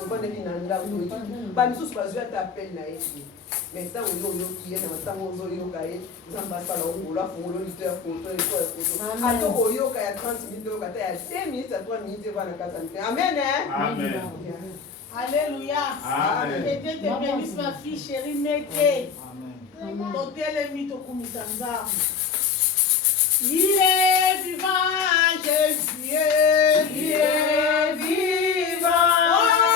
tobandeli na ndako bamisusu bazwi ata appel na ye mais ntango yo oyoki ye na ntango ozoyoka ye nzambe asala ongolo afungola olito ya foto eko ya foto ata oyoka ya 30 minutes oyoka ata ya 2 minutes ya 3 minutes evana kata mpe amen. Alléluia. Que Dieu te bénisse ma fille chérie Mété. Totelemi tokumisa nzambe. Il est vivant, Jésus. Il est vivant. Oh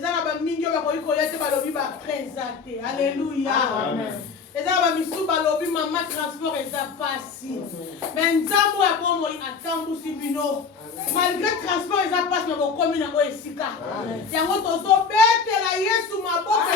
eza na bamingi oyo bakoki koya te balobi bapreza te. Alléluia. eza na bamisu balobi mama transport eza pasi me nzambo ya bomoi atambusi bino malgré transport eza pasi na bokomi nango esika yango tozobetela Yesu maboko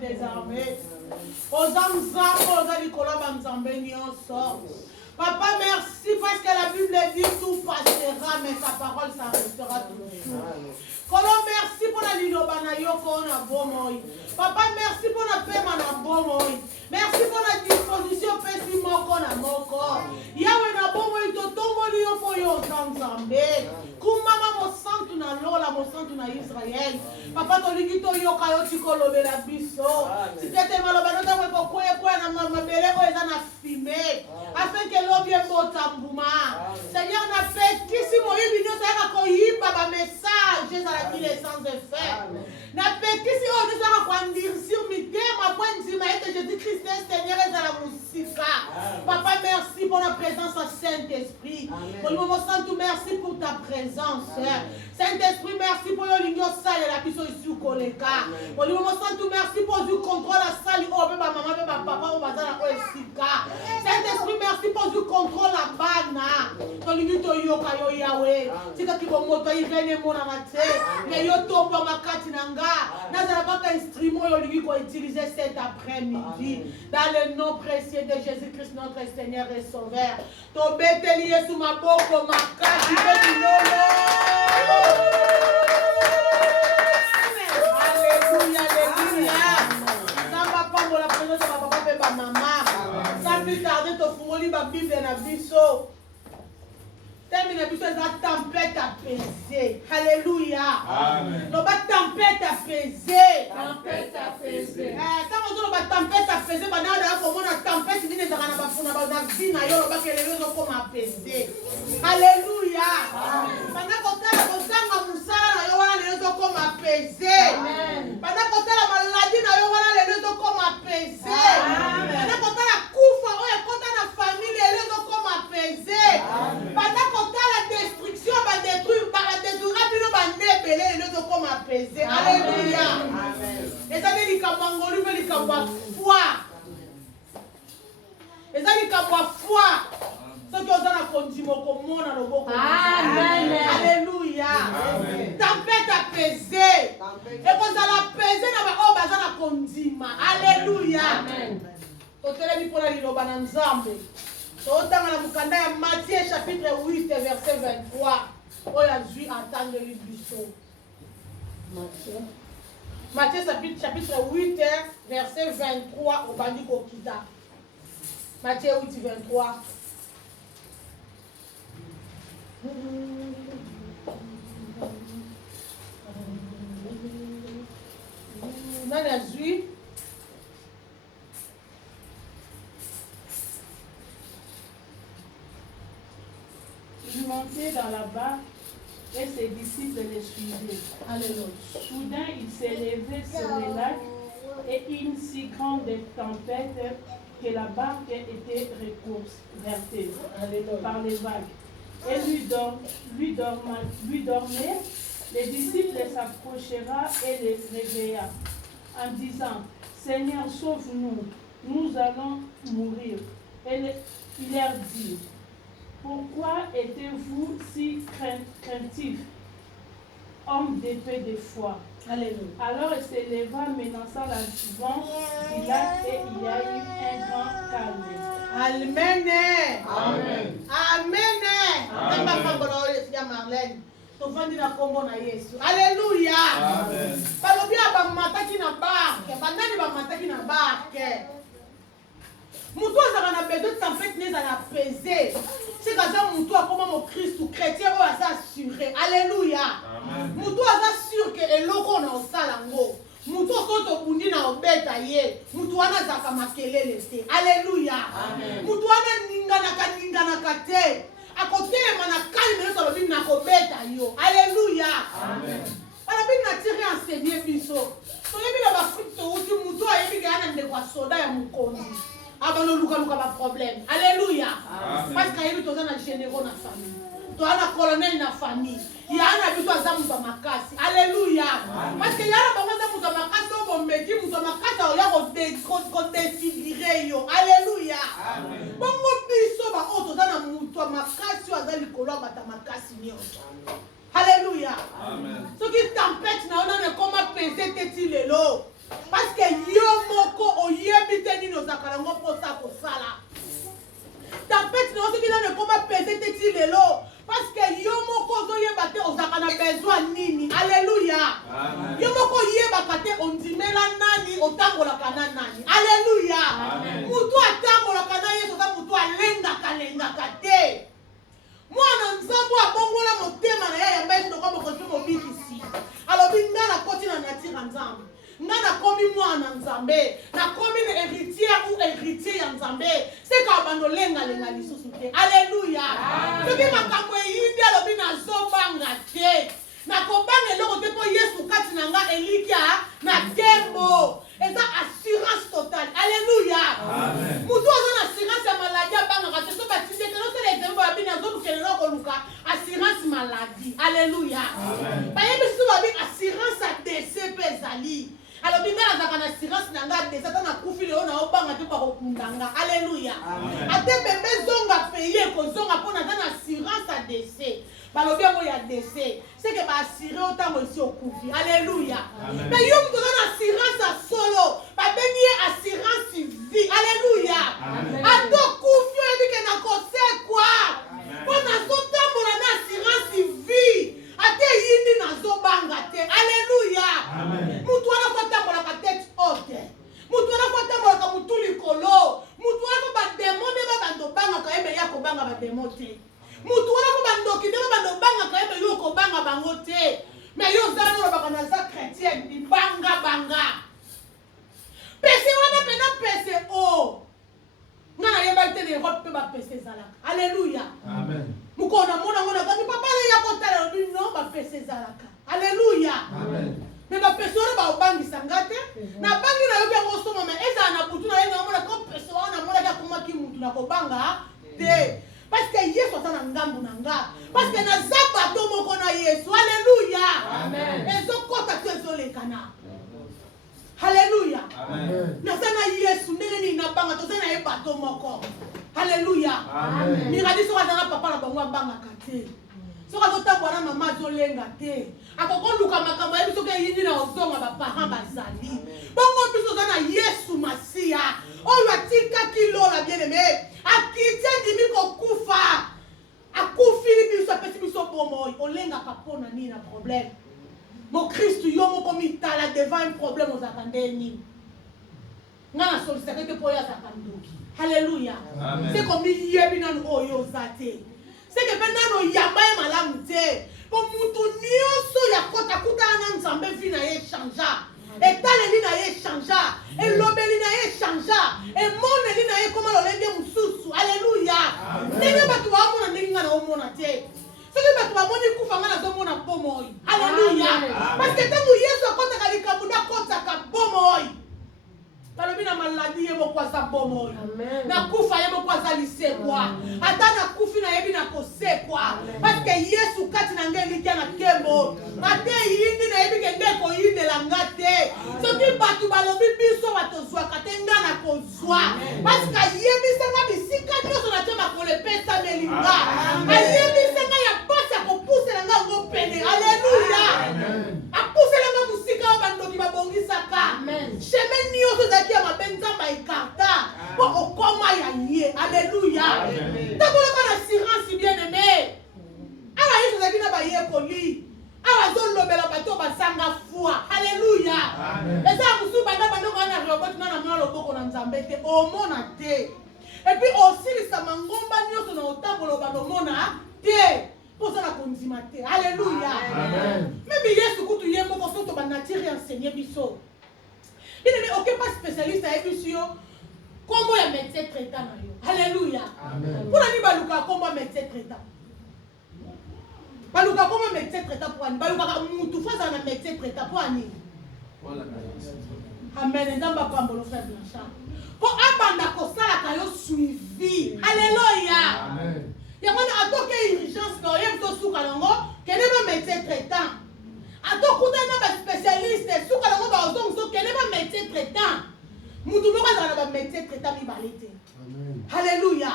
des armées. Papa, merci parce que la Bible dit tout passera, mais sa parole, ça restera toujours. Kolo, merci pour la linobana yoko na bomoi. Papa, merci pour la paix na bomoi. Merci pour la disposition pesi moko na moko. Yawe na bomoi to tomoli yo fo yo zanzambe. Kumama mo santu na lola mo santu na Israël. Papa to likito yo kayo tikolo bela biso. Si tete maloba no ta ko kwe na mabele ko eza na fime. Afin que l'eau vienne motambuma. Seigneur na fait kisi mo yibi no sa ko yiba ba message à la vie sans effet. Na fait kisi o no sa ko andir sur mi tema point nzima et Jésus-Christ Seigneur est à la musika. Papa merci pour la présence au Saint-Esprit. Pour le moment saint merci pour ta présence. Saint-Esprit merci pour le ligno sale la biso sur koleka. Pour le moment saint merci pour du contrôle la salle o be ba maman be ba papa o bazana ko esika. Saint-Esprit merci pour du contrôle la bana. Pour ligno to yo kayo yawe. Tika ki bo moto irene mona mate. Mais yo to pa makati nanga. Nazala pas instrument yo ligno ko utiliser cet après-midi. Dans le nom précieux de Jésus-Christ notre Seigneur et Sauveur. To beteli Yesu maboko makati betinono. Alléluia, alléluia. Ça va pas pour la présence de papa et ma maman. Sans plus tarder, to fungoli ba Bible na biso. Termine biso la tempête apaisée. Alléluia. Amen. No ba tempête apaisée. Tempête apaisée. Quand on dit ba tempête apaisée, ba na da ko mona tempête ni za kana ba funa ba na zina yo ba ke lezo ko ma apaisée. Alléluia. Amen. Bana ko tanga musala na yo wana lezo ko ma apaisée. Amen. Bana ko tala maladie na yo wana lezo ko ma apaisée. Amen. Bana ko tala kufa o e kota na famille lezo ko ma apaisée. Amen. Bana la destruction va détruire, va détruire, puis va nebele et nous comme apaiser. Alléluia. Et ça veut dire qu'on va lui faire foi. Et ça veut dire qu'on va foi. Ce qui est dans la condition comme on a le beau. Alléluia. Tempête apaisée. Et quand ça l'apaiser, on va dans la condition. Alléluia. totelemi mpona liloba na nzambe totanga na mokanda ya Matthieu chapitre 8 verset 23 oyo azwi atangeli biso. Matthieu chapitre 8 verset 23 obandi kokita. Matthieu 8 23. Nani azwi? Il montait dans la barque et ses disciples le suivaient. Alléluia. Soudain, il s'est levé sur le lac et une si grande tempête que la barque était recouverte par les vagues. Et lui dormait. Les disciples s'approchèrent et les réveilla en disant, Seigneur, sauve-nous, nous allons mourir. Et il leur dit, pourquoi êtes-vous si craintifs, homme d'épée de foi? Alléluia. Alors il s'éleva, menaçant le vent du lac, et il y a eu un grand calme. Amen. Amen. Amen. Marlène. Alléluia. Amen. Balobi abamataki na barke, bandani bamataki na barke. Mutu azaka na besoin de tempête neza na pesé. C'est kaza mutu akoma mo Christ ou chrétien o asa assuré. Alléluia. Mutu asa sûr que eloko na osala ngo. Mutu soto bundi na obeta ye. Mutu wana zaka makelele te. Alléluia. Mutu wana ningana kate. Akotelema na kalme so lobi na kobeta yo. Alléluia. Amen. Balobi na tire enseigner biso. So yebi na ba fruit to uti mutu ayebi kana ndekwa soda ya mukonzi. Abano luka ba problème. Alléluia. Parce que yebi toza na généraux na famille. Toza colonel na famille. Yana biso azamu ba makasi. Alléluia. Parce que yana ba kwanza mutu makasi o bombeki mutu makasi o ya ko défigurer yo. Alléluia. Amen. Bongo biso ba o toza na mutu makasi o azali kolo ba ta makasi nyonso. Alléluia. Amen. Ce qui tempête na ona ne comment peser teti lelo. Parce que yo moko oyebi te nino zakalango posa kosala. Tempête na ona ne comment peser teti lelo. Parce que yo moko zoyeba te ozakana besoin nini. Alléluia. Amen. Yo moko yeba kate ondimela nani otangola kana nani. Alléluia. Amen. Mutu atangola kana yeso ka mutu alenga kate. Mwana nzambo abongola motema na ya mbesi ndoko bokofi mobikisi. Alobi ngana koti na natira nzambe. Ngana komi mwana nzambe. Na komi ne héritière ou héritier ya nzambe. C'est ka bando lenga lisusu te. Alléluia. Soki makambo yindi alobi na zobanga te. Na kobanga eloko te po Yesu kati na nga elikia na tembo. Eza assurance totale. Alléluia. Amen. Mutu aza na assurance ya maladie abanga kate so batinde ke no sele tembo ya bina zo bukelelo ko luka assurance maladie. Alléluia. Amen. Ba yebi so ba bi assurance a décès pezali. Alors binga zaka na assurance na nga décès ta na kufi le ona obanga te pa ko kundanga. Alléluia. Ate bébé zonga payer ko zonga pona ta na assurance a décès. Balobi yango ya décès. C'est que ba assurer autant aussi au kufi. Alléluia. Mais yo mto na assurance a solo. Ba benye assurance vie. Alléluia. Ato kufi ebi ke na kose kwa. Pona so tambola na assurance vie. Ate yindi na zo banga te. Alléluia. Mutu wana kwa tambola ka tête haute. Mutu wana kwa tambola ka mutu likolo. Mutu wana ba demone ba bando banga ka ebe ya ko banga ba demote. Mutu wana ko bandoki de ba bando banga ka ebe yo ko banga bango te. Mais yo zana no ba kana za chrétien di banga. Pese wana pena pese o. Ngana yeba te ne rope ba pese zala. Alléluia. Amen. Mukona mona kandi papa le ya kotala no ba pese zalaka. Alléluia. Amen. Mais ba pese wana ba obangi sangate na bangi na yobe ngo soma mais eza na butu na yenga mona ko pese wana mona ya kumaki mutu na ko banga te. Parce que Yesu sana ngambu na nga. Parce que na zaba to moko na Yesu. Alléluia. Amen. Ezo kota tezo le kana. Alléluia. Amen. Na sana Yesu ndenge ni na banga to sana e bato moko. Alléluia. Amen. Ni ngadi so kana papa na bango banga kate. So ka tota bwana mama to lenga te. Akoko luka makambo ebi so ke yindi na ozonga ba parents bazali. Bongo biso sana Yesu Masia. oyo atikaki lola bien-aimé akiti andimi kokufa akufili biso apesi biso bomoi olengaka mpona nini na problème mon Christ yo moko mitala devant un problème ozalaka nde nini nga na solisaka te mpo oyo azalaka ndoki halleluya c'est comme yebi nanu oyo oza te c'est que mpe nano yamba ye malamu te mpo mutu nyonso ya kota kutana na nzambe vi na ye changea etaleli na ye changea elobeli na ye changea emoneli na ye koma lolenge mosusu halleluya ndenge bato baomona ndenge nga na omona te soki bato bamoni kufa nga nazomona bomoi halleluya parce que ntango yesu akotaka likambo nde akotaka bomoi balobi na maladi ye moko aza bomoi na kufa ye moko aza lisekwa ata na kufi nayebi na kosekwa parce que yesu kati na nge elikya na nkembo ate yindi nayebi ke nge koyindela nga te soki bato balobi biso batozwaka te nga na kozwa parce que ayebisanga bisika nyonso natie makolo epesameli nga ayebisanga ya pasi akopusela nga ngo pene alleluya apuselanga mosika oyo bandoki babongisaka sheme nyonso ezalaki ya mabe nzambe ekarta mpo okoma ya ye alleluya takolaka na assurance bien aimé awa yesu ezalaki na bayekoli awa azolobela bato basanga foi alleluya eza mosusu banda bandoko wana roboti na mona loboko na nzambe te omona te epuis osilisama ngomba nyonso na otambola banomona te mpo oza na kondima te alleluya meme yesu kutu ye moko so to banatiri enseigné biso bien aimé oke pas spécialiste ayebi yo kombo ya médecin traitant na yo alleluya mpona nini balukaka kombo ya médecin traitant balukaka kombo ya médecin traitant mpo ani balukaka mutu fo azala na médecin traitant mpo ani amen nzambe apambola frère Blanchard mpo abanda kosalaka yo suivi alleluya yango wana atoke urgence na oyebi tosuka nango kende ba médecin traitant atokutana na baspécialiste suka nango baozongiso kende ba médecin traitant mutu moko azala na bamédecin traitant mibale te halleluya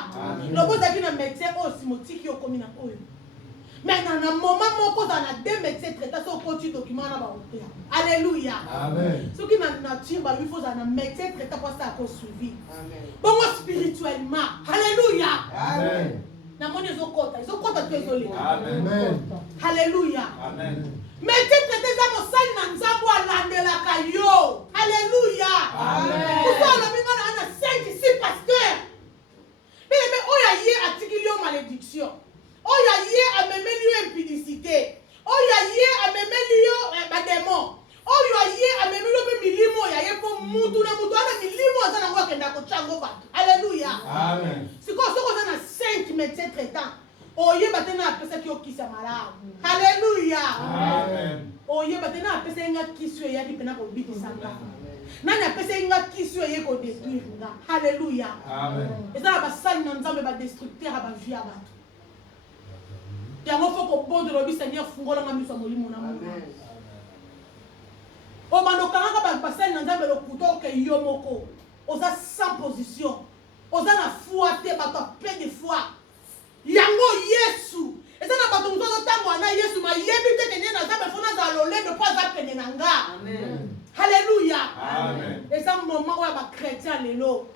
lobo ozalaki na médecin oyo simotiki okomi na oyo mais na moment moko ozala na deux médecin traitant so okoti document na baopéra alleluya soki na nature balobi fo ozala na médecin traitant mpo asala kosuivi bongo spirituellement halleluya namoni ezokota to ezoleka halleluya médecin traitant eza mosali na nzambe alandelaka yo halleluya kuso alobi nga na 5-6 pasteur mais oyo aye atikili yo malédiction oyo aye amemeli yo impudicité oyo aye amemeli yo badémon oyo aye amemeli yo mpe milimo oyo aye mpo mutu na mutu ana milimo aza nango akenda kotyango bato alleluya sikoyo soki oza na 5 médecin traitant oyeba te na apesaki yo kisi ya malamu halleluya oyeba te na apesaki nga kisi oyo eyaki mpena kobikisa nga nani apesaki nga kisi oyo eye kodétruire nga halleluya eza na basali na nzambe badestructeur ya bavie ya bato yango fo kobondela obi seigneur fungolanga miso ya molimo na mona obandokangaka basali na nzambe lokuta oke yo moko oza sans position oza na foi te bato ape de foi yango yesu eza na bato mosusu otango wana yesu mayebi te kenye na nzambe fo nazala lolendo mpo aza pene na nga halleluya eza moment oyo bakretien lelo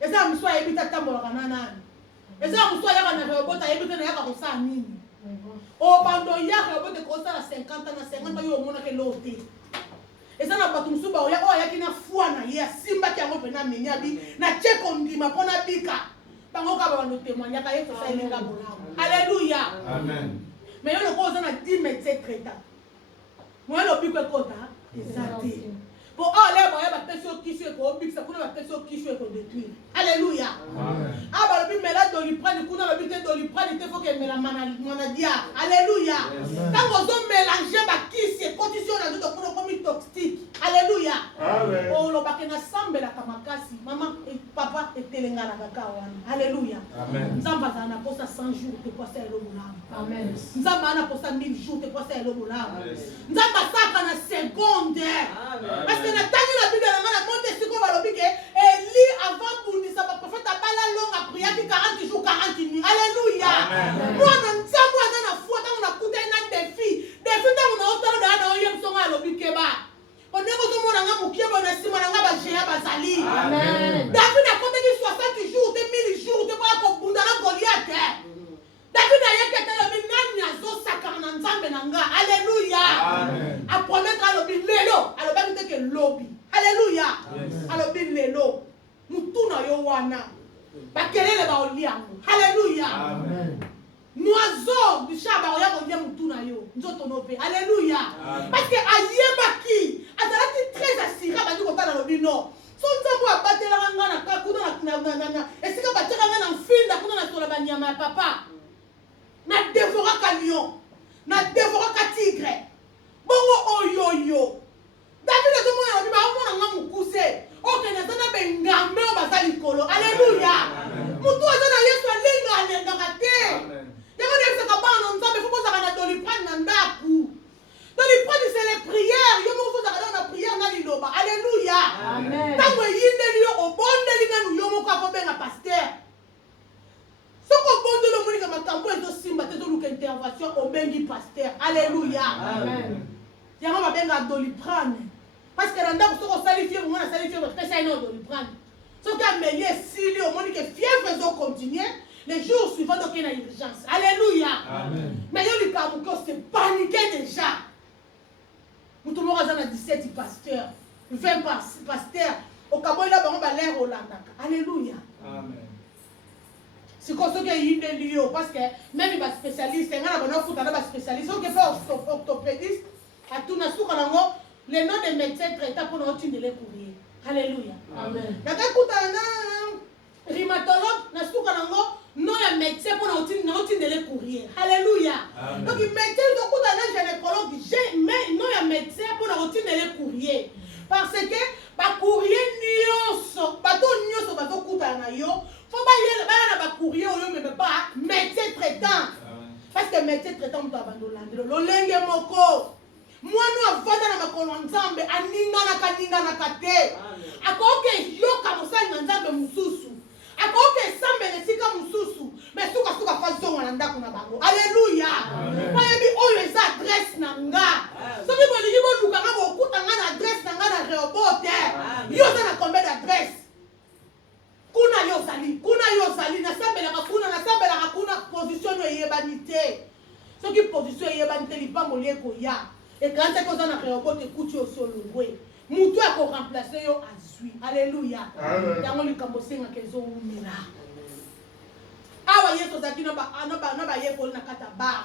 eza mosusu ayebi te atambolaka na nani eza mosusu ayaka na reobota ayebi te nayaka kosala nini obando ya reobote kosala 50 na 50 oyo omonaka elo te eza na bato mosusu baoya oyo ayaki na foi na ye asimbaki yango mpena ameni abi na tie kondima mpo na bika bango kaka bando témoignaka ye tosaelenga bolamu alleluya mais yo loko oza na 10 médecin traitant moye lobiko ekota eza te po oyo le baoya bapesi yo kisi ekobikisa kuna bapesi yo kisi ekodétruire alleluya a balobi mela doliprane kuna lobi te doliprane te foke emela manadia alleluya ntango ozomélange bakisi ekotisi yo na nzoto kuna okomi toxique alleluya olobake nasambelaka makasi mama papa etelenganaka kaka wana alleluya nzambe azala na posa 100 jours te posa elo bolamu nzambe ana posa 1000 jours te posa elo bolamu nzambe asaka na seconde parce que natangi na bible nanga na monde sikoyo balobi ke eli avant bundisa baprofete abala longa priaki 40 jours 40 nuits alleluya mwana nzambe aza na foi ntango nakutani na defi ntango naotala daa na oye msongo alobi keba ondenge ozomona nga mokie boye na nsima na nga bagéa bazali lobby. Alléluia. Alobi lelo. Mutuna yo wana. Bakelele ba oliango. Alléluia. Amen. Noiseau du chat ba oya ko dia mutuna yo. Nzoto no pe. Alléluia. Parce que ayebaki, azalaki très assuré ba diko tala lobi no. So nzambo abatela ngana ka kuna na esika bateka ngana mfinda kuna na tola banyama ya papa. Na dévora ka lion. Na dévora ka tigre. Bongo oyoyo. David a demandé à Dieu, on a un coussé. Ok, nous avons un gambe au basali kolo. Alléluia. Moutou a donné Yesu a linga a linga kate. Yama de se kaba on ensemble, faut pas ça dans les prendre nandaku. Dans les prendre c'est les prières. Yama faut ça dans la prière na liloba. Alléluia. Amen. Tango yinde liyo o bonde linga nu yomo kwa fobe na pasteur. Soko bonde lo monika makambo ezo simba tezo luka intervention au bengi pasteur. Alléluia. Amen. Yama ba benga doliprane. Parce que dans le temps, salifie, on a salifié, on a fait un ordre de prendre. Ce qui a mêlé, si le monde qui est fièvre, ils ont continué, les jours suivants, donc il y a une urgence. Alléluia. Amen. Mais il y a eu c'est paniqué déjà. Nous tout le monde a 17 pasteurs, 20 pasteurs. Au Cabo, il y a l'air au Landa. Alléluia. Amen. C'est comme ça qu'il y a eu des lieux. Parce que même les spécialistes, il y a des spécialistes, qui sont orthopédistes, à tout le monde. Les noms des médecins traitants pour nous de les courrier. Alléluia. Amen. Rhumatologue, na suka nango, non ya médecin pour nous de les courrier. Alléluia. Donc les médecins donc na gynécologue, non ya médecin pour nous de les courrier. Parce que ba courrier nyoso, ba to nyoso ba to kuta na yo, faut ba yele ba na ba courrier oyo mais pas médecin traitant. Parce que médecin traitant on abandonner. Lo lenge moko. Moi nous avons na makolo nzambe aninga na kate akoke yoka musali nzambe mususu akoke sambe nesika mususu mais suka fazo na ndako na bango. Alléluia. Payebi oyo eza adresse na nga soki bolingi boluka nga bokuta nga na adresse na nga na Rehobote yo za na combien d'adresse kuna yo zali na sambelaka kuna position yo yebani te soki position yebani te lipango lieko ya. Et quand tu as un Rehobote, écoute au sol, Moutou a remplacé yo azui. Alléluia. Yango likambosi nga kezo umira. Awa yeso zaki no ba yeko na kata ba.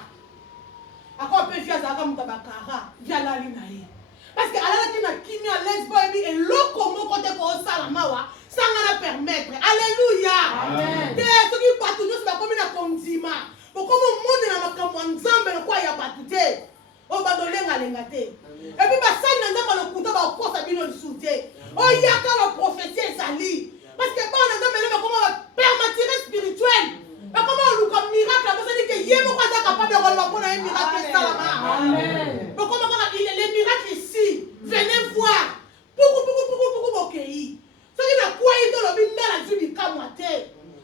Ako pe fia zaka mutabakara, via la linae. Parce que ala kina kimia lesbo ebi et loko moko te ko sala mawa, sanga na permettre. Alléluia. Amen. Te so ki patu no sa komi na kondima. Bokomo monde na makambo nzambe no kwa ya batute. O badolenga lenga te. Et puis basali na nzamba lo kuta ba kosa bino lisuté. O yaka ba prophétie sali. Parce que bon nzamba le comment permettre spirituel. Ba comment lu comme miracle parce que yemo kwa za capable de relever pour un miracle ça là. Amen. Donc comment les miracles ici, venez voir. Beaucoup bokei. Ce qui na quoi ito lo binda la jubi kamwate.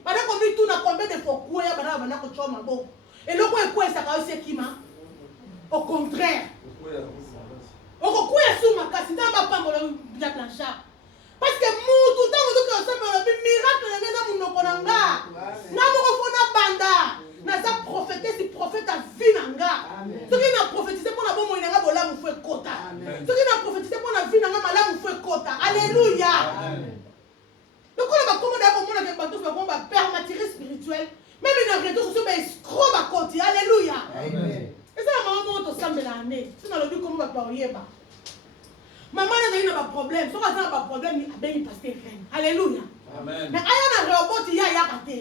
Bana ko bitu na combien de fois quoi ya bana bana ko choma bo. Et le quoi ça ka aussi kima. Au contraire. Pourquoi est-ce que ma casse n'a pas bien planchard? Parce que nous, tout le temps, nous avons un miracle, nous avons un banda. Nous avons prophétisé, c'est prophète à Vinanga. Ce qui n'a prophétisé pour la bonne moyenne, nous avons fait quota. Ce qui n'a prophétisé pour la Vinanga, nous avons fait quota. Alléluia. Donc, on va commander à mon permatérie spirituelle. Même dans les réseaux sociaux, mais escroc à côté. Alléluia. Et ça, maman, on s'en met l'année. Si on a le but, comment on va parler, maman n'a pas de problème. Si on n'a pas de problème, il y a des pasteurs. Alléluia. Amen. Mais il y a un robot, il y a un pâté.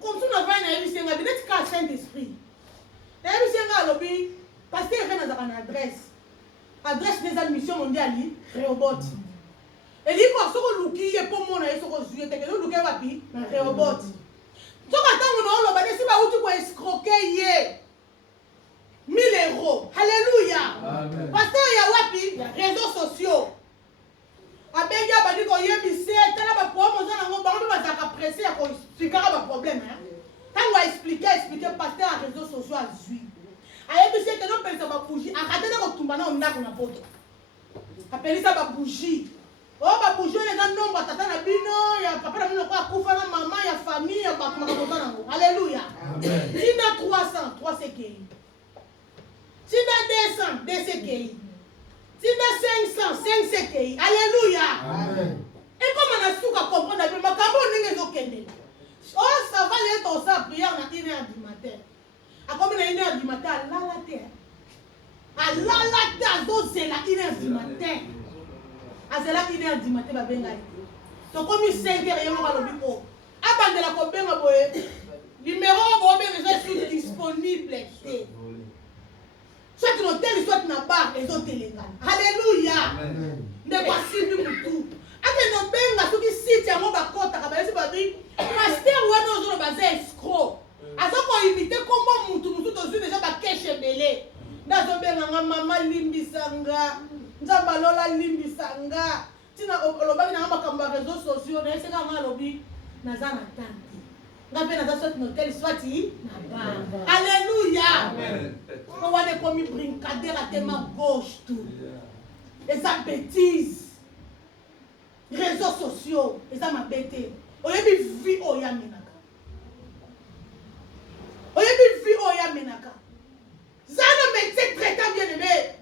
Comme si on avait un émission, il y a des cas Saint-Esprit. L'émission a le but, pasteur il y a une adresse. Adresse des admissions mondiales, robot. Et il dit, si on a un pour moi, il faut que je joue. Il y a un robot. Si on a un si on a escroquer. 1000 euros. Alléluia. Amen. Parce qu'il y a wapi, réseaux sociaux. Abenga badi ko yebise tala ba problème za ngo ba ba za ka presser ya ko expliquer ba problème hein. Quand on expliquer pasteur à réseaux sociaux à zui. Ayebise que non pensa ba bougie, akate na ko tumba na ndako na poto. Apeli ça ba bougie. Oh ba bougie les gens nombre tata na bino ya papa na bino ko akufa na maman ya famille ya ba kuma ko na ngo. Alléluia. Amen. Tina 300, 3 CKI. Si dans 200, 2 CKI. Tina 500, 5 CKI. Alléluia. Amen. Et comme on a su qu'à comprendre, ma cambo n'est pas qu'elle. Oh, ça va aller dans sa prière à 1h du matin. À combien de 1h du matin, à la terre. À la terre, donc c'est la 1h du matin. À c'est la 1h du matin, va bien aller. Donc comme il 5h, il y a un bureau. Avant de la combien de boye, numéro est disponible. Soit tu n'hôtel, soit tu n'as pas les autres téléganes. Alléluia. Ne pas si tout. Ate no benga tuki site yango bakota kabalisi babi pasteur wana ozo baza escroc azoko imite kombo mutu mutu tozu déjà ba cache belé ndazo benga nga mama limbisanga nzamba lola limbisanga tina olobaki na makambo ya réseaux sociaux na eseka nga lobi naza na tanti nga pe naza soit notel soit na ba alléluia on va les commis brincader à tes mains gauche tout et ça bêtise réseaux sociaux, et ça m'a bêté. On a vu vie au Yamenaka. On a vu vie au Yamenaka. Ça ne médecin traitant bien aimé.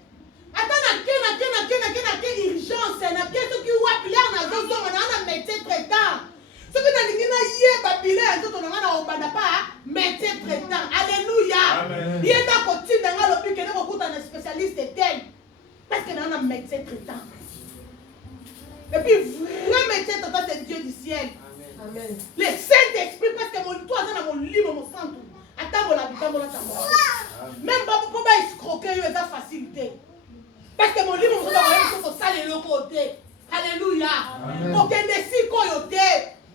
Attends, quelle urgence, n'a qu'est-ce qui va appeler en azon, on a un médecin traitant. Ce que nous avons dit, on a pas médecin traitant. Alléluia. Il est à côté d'un lobby qui est un spécialiste tel. Parce que nous avons un médecin traitant. Et puis, vrai médecin, c'est Dieu du ciel. Amen. Le Saint-Esprit, parce que mon toi, dans mon livre, mon sang, attends, mon habitant, mon attend. Même pas pour pas escroquer, il y a de facilité. Parce que mon livre, mon sang, faut saler le côté. Alléluia. Pour qu'il décide qu'on y a,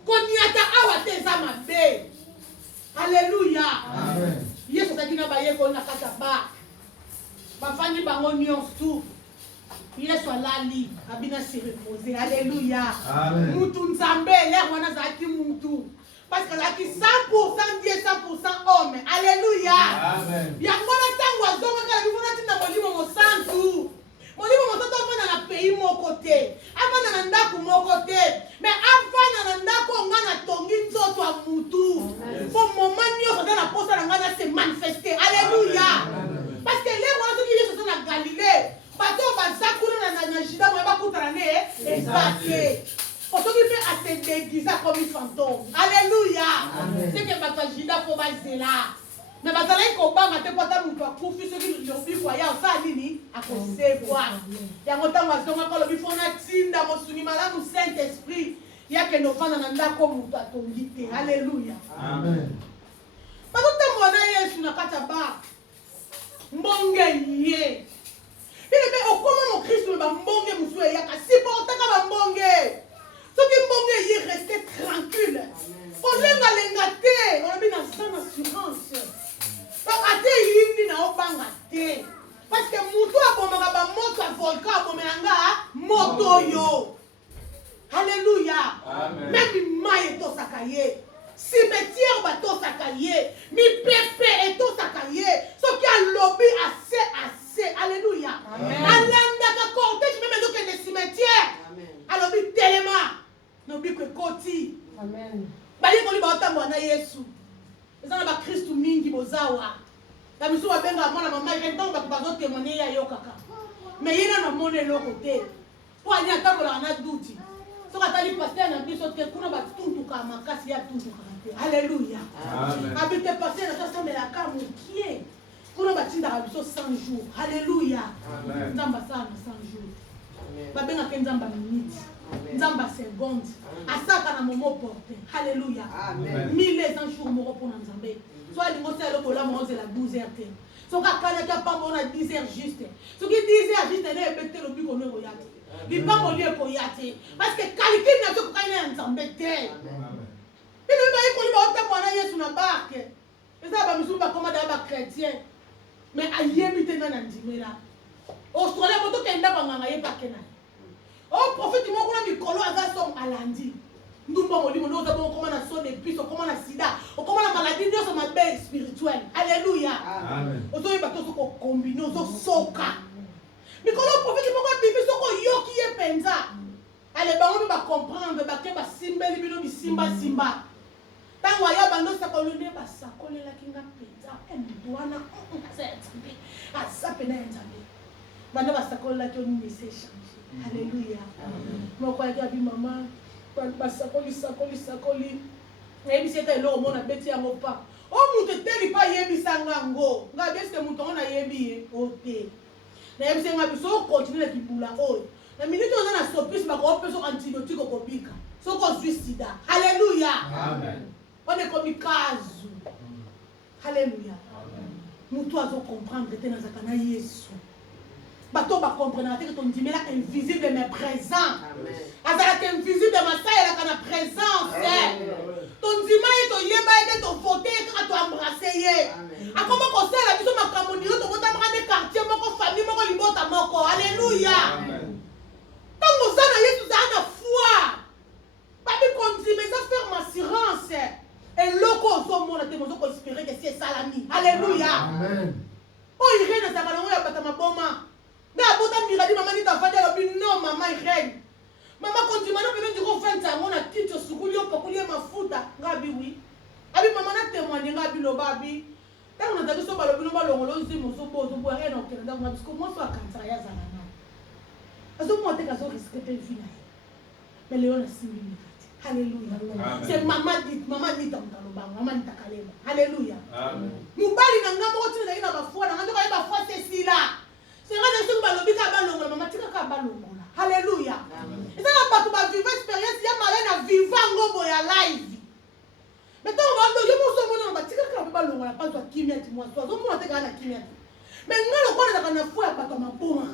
qu'on y a, à tes âmes. Alléluia. Amen. Yes, c'est dit, qu'on a kataba. Ma famille, on y a tout. Il est sur la ligne, Abina s'est reposé. Alléluia. Moutou Nzambe, l'air wana zaki moutou. Parce que là qui 100% Dieu, 100% homme. Alléluia. Amen. Il y a mon temps oiseau, mais il faut que tu aies mon sang tout. Mon livre, mon sang, on a pays mon côté. Avant, on a mon côté. Mais avant, on a tongi nzoto à moutou. Pour mon moment, on a la poste à la se manifester. Alléluia. Parce que les gens qui sont en Galilée. Bato bazakuna na jida mo ba kutarane esake. Osoki pe a se déguiser comme une fantôme. Alléluia. C'est que bato jida faut bazela. Mais bazala ko ba mate pota mutu akufi soki lobi kwa ya sa nini akosebwa. Ya ngotango azonga ko lobi fona tinda mo suni malamu Saint-Esprit. Ya ke no fana na ndako mutu atongite. Alléluia. Amen. Bato tamona Yesu na kata ba. Mbonge ye. Mais au comment mon Christ me va mbonge moussou et yaka si portant comme mbonge. Ce qui mbonge y rester tranquille. On lenga lengate, on a mis dans son assurance. Donc à te yindi na obanga te. Parce que moutou a bomanga ba moto a volcan a bomanga moto yo. Alléluia. Même maille to sakaye. Cimetière bateau sakaye. Mi pepe et to sakaye. Ce qui a lobby assez. Alléluia. Alanda ka cortège même donc les cimetières. Alors bi tellement. No bi que koti. Amen. Bali ko li ba otambo na Yesu. Ezana ba Kristo mingi bozawa. La biso ba benga mwana mama il donc ba zo témoigner ya yo kaka. Mais yena na mone lo côté. Pour aller atambo la na douti. So ka tali pasteur na biso te kuna ba tuntu ka makasi ya tuntu ka. Alléluia. Amen. Habite pasteur na ça mais la ka mokie. Pour batinda rabiso 100 jours. Alléluia. Nzamba sana 100 jours. Babenga ke nzamba minute. Nzamba seconde. Asaka na momo porte. Alléluia. Amen. 1000 jours moko pour nzambe. Soit lingo c'est le kola mo la 12h. So ka kana ka pa mona 10h juste. So ki 10h juste na ebete lo bi ko no yate. Bi pa mo lié ko yate. Parce que calcul na to ko kana nzambe te. Amen. Bino ba ko li ba ota mona Yesu na barke. Eza ba misumba koma da ba chrétien. Mais ayebi te na ndimela. Australia moto kenda banganga ye bakena. Oh prophète mo kuna mikolo aza som alandi. Ndumba molimo no za bon comment na son épice, comment na sida, comment na maladie de son mabe spirituelle. Alléluia. Amen. Ozo yeba to soko combiner ozo soka. Mikolo prophète mo kwa bibi soko yoki ye penza. Ale bango ba comprendre ba ke ba simbeli bino bi simba. Tango ya bando sakolone ba sakolela kinga penza. Ndwana c'est a sapena nzambe. Bana basakola ki oni se changer. Alléluia. Moi quoi que maman basakoli. Et puis c'était là au monde a bêti yango pas. Oh mutu teli pa yebisa ngango. Nga beske mutu on a yebi ote. Na yebisa nga biso continue ki bula oyo. Na minute on a sopis ba ko peso antibiotique ko bika. So ko suicida. Alléluia. Amen. On est comme kazu. Alléluia. Mutu azo comprendre que dans zakana Yesu. Bato ba comprendre que ton dimela invisible mais présent. Amen. Azala que invisible mais ça il a kana présence. Ton dimela to yeba et to voter quand to embrasser. A comment ko sala biso makambo ni to bota maka quartier moko famille moko libota moko. Alléluia. Amen. Tant que ça na Yesu za na foi. Pas de continuer ça faire ma assurance. Et loko zo mona te mozo ko espérer que c'est salami. Alléluia. Amen. Oh irene za balongo ya bata maboma. Na bota miradi mama ni ta fada lo bi non mama irene. Mama continue na peut dire 20 ans on a titre sukuli yo pokulie mafuta ngabi oui. Abi mama na témoigner ngabi lo babi. Tant on a dit so balo bi lo balongo lo zimo so bo so bo rien on kenda ngabi parce que moi so akantara ya zalana. Azo mo te ka so risque te vie na. Mais Léon a simili. Alléluia. C'est maman dit dans le bang, maman dit takalema. Alléluia. Amen. Mubali na ngamo tini na ina bafua na ngando ka ina bafua c'est là. C'est ngande so ba lobi ka ba longola mama tika ka ba longola. Alléluia. Amen. Et ça na pas ba vivre expérience ya mala na vivre ngombo ya live. Mais tant on va yo mo so mo na ba tika ka ba longola pas toi kimia ti moi so mo te ka na kimia. Mais ngalo ko na kana fua ba to maboma.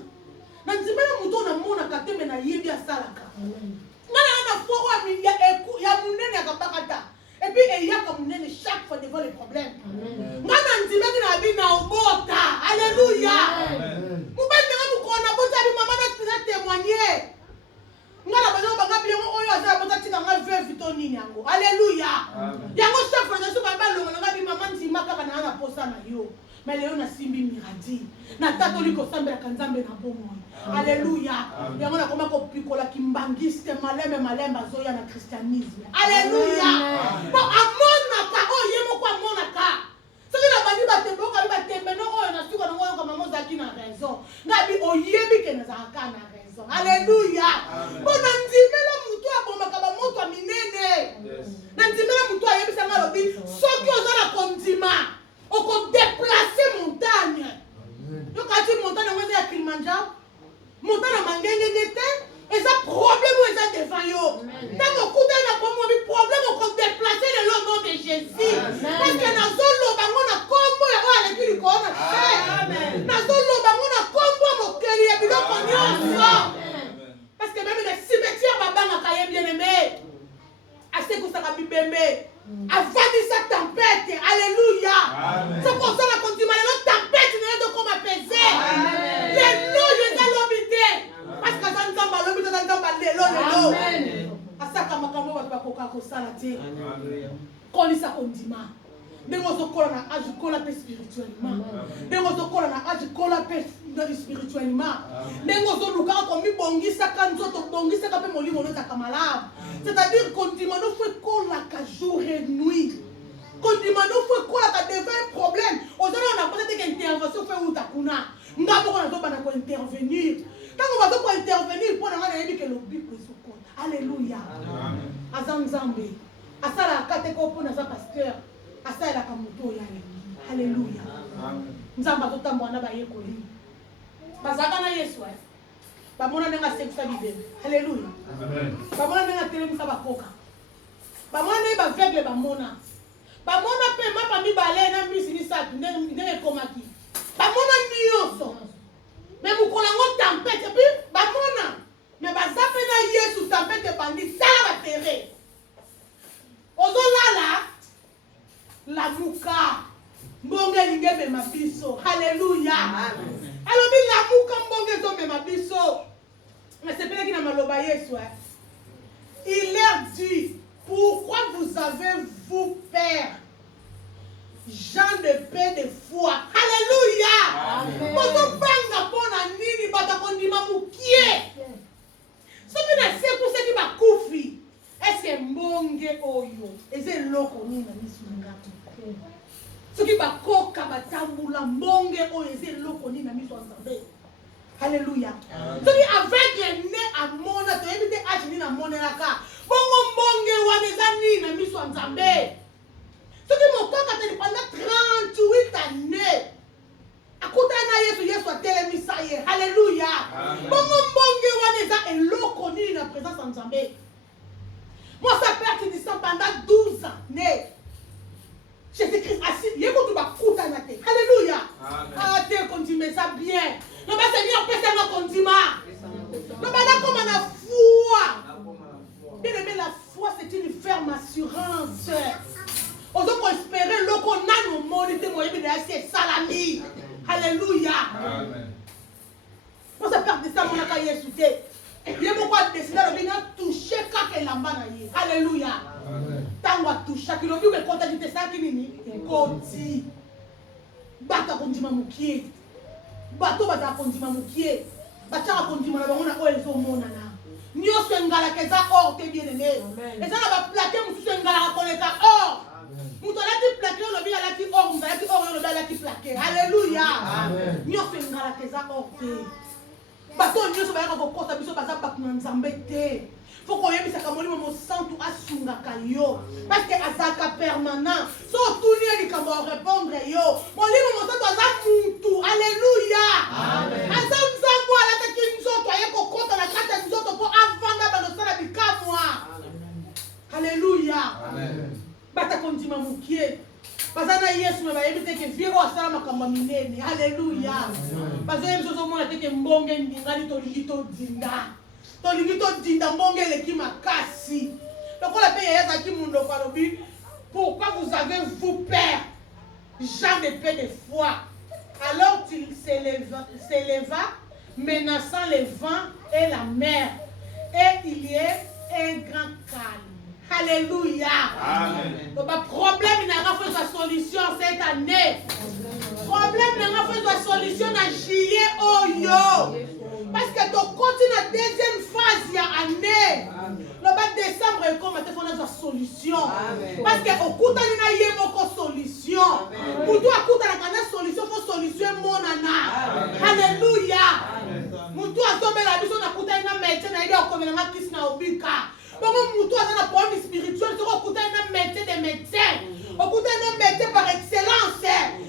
Na nzimela muto na mona ka tembe na yebi asalaka. Nana foi il y a munene akapakata et puis il y a comme munene chaque fois devant les problèmes. Nana ndime ki na bi na obota. Alléluia. Mubali nga mukona bota bi mama na témoigner. Ngala bazo banga bi ngo oyo azala bota tika nga veuve to nini yango. Alléluia. Yango chaque fois na so baba longo nga bi mama ndima kaka na na posa na yo. Mais Léon na simbi miradi. Na tato liko sambela kanzambe na bomo. Alléluia. Yango na koma ko pikola kimbangiste malemba zoya na christianisme. Alléluia. Bon amona ka o yemo kwa amona ka. Soki na bandi ba tembo ka ba tembe no o na suka no ko mama zaki na raison. Ngabi o yebi ke na zaka na raison. Alléluia. Bon ndimela mutu aboma ka ba moto minene. Na ndimela mutu ayebi sanga lobi soki ozana kondima. On peut déplacer montagne. Donc quand tu montagne on va dire Kilimanjaro. Montagne mangengete et ça problème où est devant yo. Tant que coup na comme un problème on peut déplacer le nom de Jésus. Parce que na zolo bango na kombo ya wale kili kona. Amen. Na zolo bango na kombo mokeli ya biloko nyonso. Parce que même les cimetières babanga kaye bien-aimé. Assez que ça ka bibembe. Avant sa tempête, alléluia. C'est pour ça qu'on dit, la tempête n'est pas comme apaiser. Les lots, les alobité. Parce que ça ne tombe pas l'obité, ça ne tombe pas les lots. À ça, quand on va pas coca salade. Quand il s'accondima. Dengo zokola na âge kola pe spirituellement. Dengo zokola na âge kola pe spirituellement. Dengo zoluka ko mi bongisa kanzo to bongisa ka pe molimo no takamala. C'est-à-dire qu'on dit mano fait kola ka jour et nuit. Qu'on dit mano fait kola ka devient problème. Aujourd'hui on a peut-être une intervention fait ou takuna. Ngabo ko na zo bana ko intervenir. Quand on va ko intervenir pour na na yebi ke lobi ko sokona. Alléluia. Amen. Azamzambe. Asala kate ko pour na za pasteur. Asala kamuto yale. Alléluia. Amen. Nzamba to tambwana ba yekoli. Bazaka na Yesu. Bamona nenga seksa bibele. Alléluia. Amen. Bamona nenga telemisa bakoka. Bamona ne ba vegle bamona. Bamona pe mapa mi bale na misi ni satu ndenge komaki. Bamona nyoso. Mais mukola ngo tempête et puis bamona. Mais bazape na Yesu tempête bandi sala ba terre. Ozolala la muka mbonge lingebe mabiso. Alléluia. Amen. Alors bi la muka mbonge zo me mabiso. Mais c'est pas qui na maloba Yesu. Il leur dit, pourquoi vous avez vous peur, gens de paix de foi. Alléluia. Amen. Bozo banga pona nini bata kondima mukie. Soki na seku seki ba kufi. Est-ce que mbonge oyo eze loko nini na misunga. Soki ba koka batambula mbonge oyo eze loko nini na misunga. Alléluia. Celui avec né à mon âge, tu éviter âge ni na mon âge. Bongo bonge wanezani na miso nzambe. Celui mon corps quand pendant 38 années. Akuta na Yesu atelemisa ye. Alléluia. Bongo bonge waneza eloko ni na présence nzambe. Moi ça perd du sang pendant 12 années. Jésus-Christ assis, il y a beaucoup de kuta na te. Alléluia. Ah te continue ça bien. Non, mais Seigneur, peut-être un condiment. Non, mais là, comme on a foi. Bien aimé, la foi, c'est une ferme assurance. On doit espérer le qu'on a nos mots, c'est salami. Alléluia. Moi, ça perd de ça, mon accueil est souté. Il y a beaucoup de décider de toucher quand il a mal. Alléluia. Tant qu'on touche, qui l'ont vu que quand tu as ça, qui n'est pas dit. Bata condiment mon pied. Bato bata kondima mukie bataka kondima na bango na oyo ezomonana nyonso engalaka eza or te bien aimé eza na baplake mosusu engalaka koleka or moto alati plake olobi alati or moto alati or olobi alati plake alleluya nyonso engalaka eza or te bato nyonso bayaka kokosa biso baza bato na nzambe te faut koyebisaka molimo mosantu asungaka yo parce que azalaka permanent so otuni likambo ya répondre yo molimo mosantu aza mutu alleluya aza nzambo alataki nzoto aye kokota na kati ya nzoto mpo avanda banosala bikamwa alleluya batakondima mokie baza na yesu me bayebi teke viro asala makambo ya minene alleluya bazoyebi so ozomona teke mbonge ndingani tolingi todinda tolingi todinda mbonge eleki makasi lokola mpe yeye azalaki mondoko alobi pourquoi vous avez vous peur Jean de paix de foi alors il s'éleva menaçant les vents et la mer et il y a un grand calme. Alléluia. Donc problème n'a pas fait sa solution cette année. Problème n'a pas fait sa solution en juillet oh yo. Parce que tu continues la deuxième phase il y a année. Le mois de décembre est comme tu fais une solution. Parce que au coup il y a beaucoup solution. Pour toi coup la solution faut solution mon nana. Alléluia. Pour toi tomber la mission na kuta ina métier na ile comme na kisi na obika. Bon pour toi ça na problème spirituel tu kuta ina métier de médecin. Au kuta ina métier par excellence.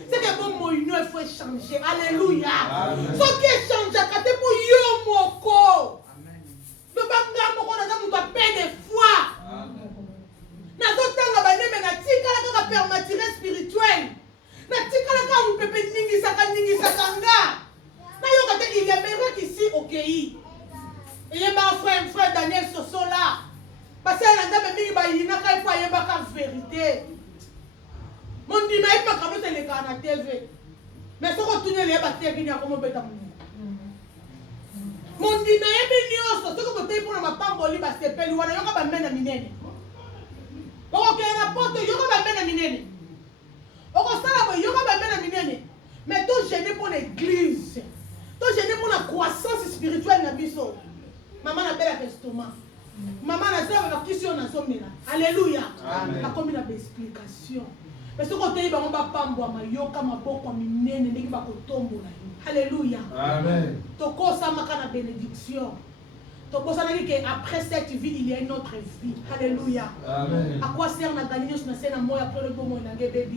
C'est que bon moi il faut changer. Alléluia. Ce qui change quand tu pour yo moko. Le banga moko na za muto peine de foi. Na zotanga baneme na tika la ka permature spirituel. Na tika la ka mupepe ningi saka nga. Na yo kate il aimerait qu'ici au pays. Et y'a ma frère Daniel Soso là. Parce que la dame mingi ba yina ka ifa yeba ka vérité. Mon dima ifa ka bote le ka na TV. Mais ce que tu ne l'as pas TV ni akomo beta mu. Mon dima yebi nyonso to ko bote pour na mapamboli ba sepeli wana yo ka ba mena minene. Ok na porte yo ka ba mena minene. Oko sala bo yo ka ba mena minene. Mais tout gêné pour l'église. Tout gêné pour la croissance spirituelle na biso. Maman na belle estomac. Maman na sœur na question na somela. Alléluia. A comme une explication. Mais ce côté il va on va pambo mayoka maboko minene ndiki ba kotombola. Alléluia. Amen. Toko sama kana bénédiction. Toko sana que après cette vie il y a une autre vie. Alléluia. Amen. À quoi sert na gagner sur na scène moi après le bon moi na bébé.